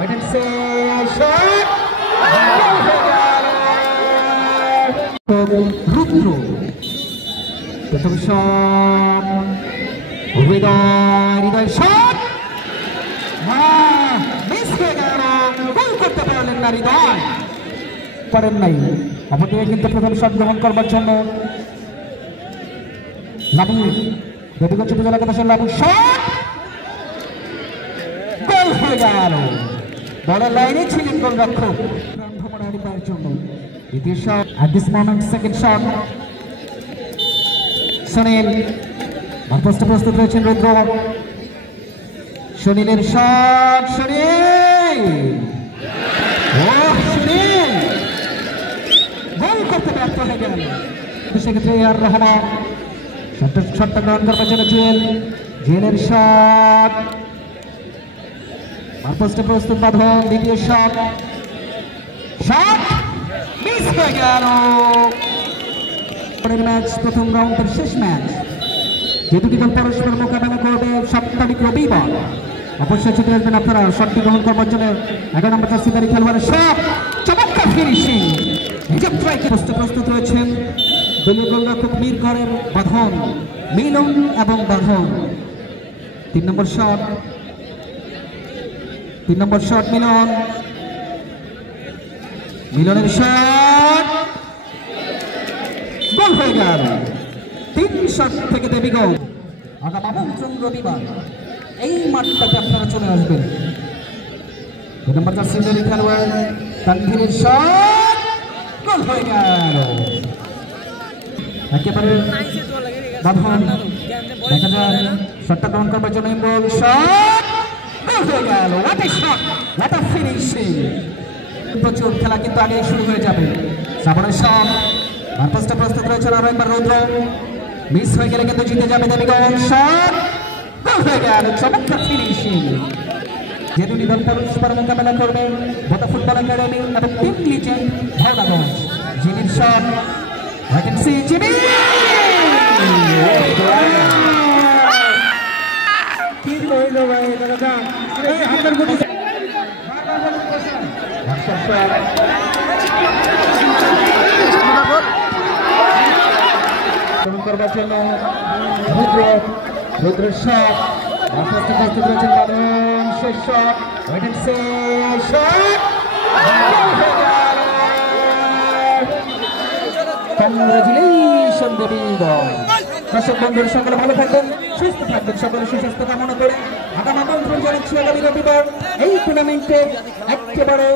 Wait and see. Shot. Rudro. প্রথম shot হৃদয় shot miss হয়ে গেল, গোল করতে পারলেন না হৃদয়, পারেন নাই। অপরদিকে কিন্তু প্রথম শট গ্রহণ করবার জন্য লাবু দেবীগঞ্জ উপজেলা প্রশাসন লাবু শট গোল হয়ে গেল। বলের লাইনে ছিলেন গোলরক্ষক পায়ের জন্য। দ্বিতীয় shot at this moment, second shot Sunil মারপোস্টে প্রস্তুত রয়েছেন রুদ্র। সুনীলের শট, সুনীল গোল করতে ব্যর্থ হয়ে গেল। সেক্ষেত্রে আর রহমান শটটা গ্রহণ করবার জন্য জুয়েলের শট মারপোস্টে প্রস্তুত বাঁধন। দ্বিতীয় শট মিস হয়ে গেল। ম্যাচ প্রথম রাউন্ডের শেষ ম্যাচ, যে দুটি দল পরস্পর মোকাবেলা করবে 7 তারিখ রবিবার। অবশ্যই ছুটে আসবেন আপনারা শটটি গ্রহণ করবার জন্য। 11 নম্বর জার্সিধারী খেলোয়াড়ের শট, চমৎকার ফিনিশিং। প্রস্তুত রয়েছেন দলীয় গোলরক্ষক মিরগড়ের বাঁধন, মিলন এবং বাঁধন। 3 নম্বর শট মিলনের শট গোল হয়ে গেল। 3 শট থেকে দেবীগঞ্জ। আগামী আমন্ত্রণ রবিবার এই মাঠটাতে আপনারা চলে আসবেন। 2 নম্বর জার্সিধারী খেলোয়াড় তানভীরের শট গোল হয়ে গেল। একেবারে বাঁধন, দেখা যায় শটটা গ্রহণ করবার জন্য ইমরুল, শট গোল হয়ে গেল। What a shot, what a finishing. প্রচুর খেলা কিন্তু আগেই শুরু হয়ে যাবে। সাবনের শট মারপোস্টে প্রস্তুত রয়েছেন আরো একবার রুদ্র, মিস হয়ে গেলে কিন্তু জিতে যাবে দেবীগঞ্জ। শট গোল হয়ে গেল, চমৎকার ফিনিশিং। যে দুটি দল পরস্পর মোকাবেলা করবে বোতা ফুটবল একাডেমি এবং টিম লিজেন্ড ভাওনাগঞ্জ। জিমির shot, I can see Jimmy কি কইল ভাই দাদা, এই হাতের গুটি করবার জন্য রুদ্রের শট মারপোস্টে প্রস্তুত রয়েছেন বাঁধন। শেষ shot, wait and see, shot congratulation Debiganj. দর্শক বন্ধুর সকলে ভালো থাকবেন, সুস্থ থাকবেন, সকলে সুস্বাস্থ্য কামনা করে আগামী আমন্ত্রণ জানাচ্ছি আগামী রবিবার এই টুর্নামেন্টে একেবারে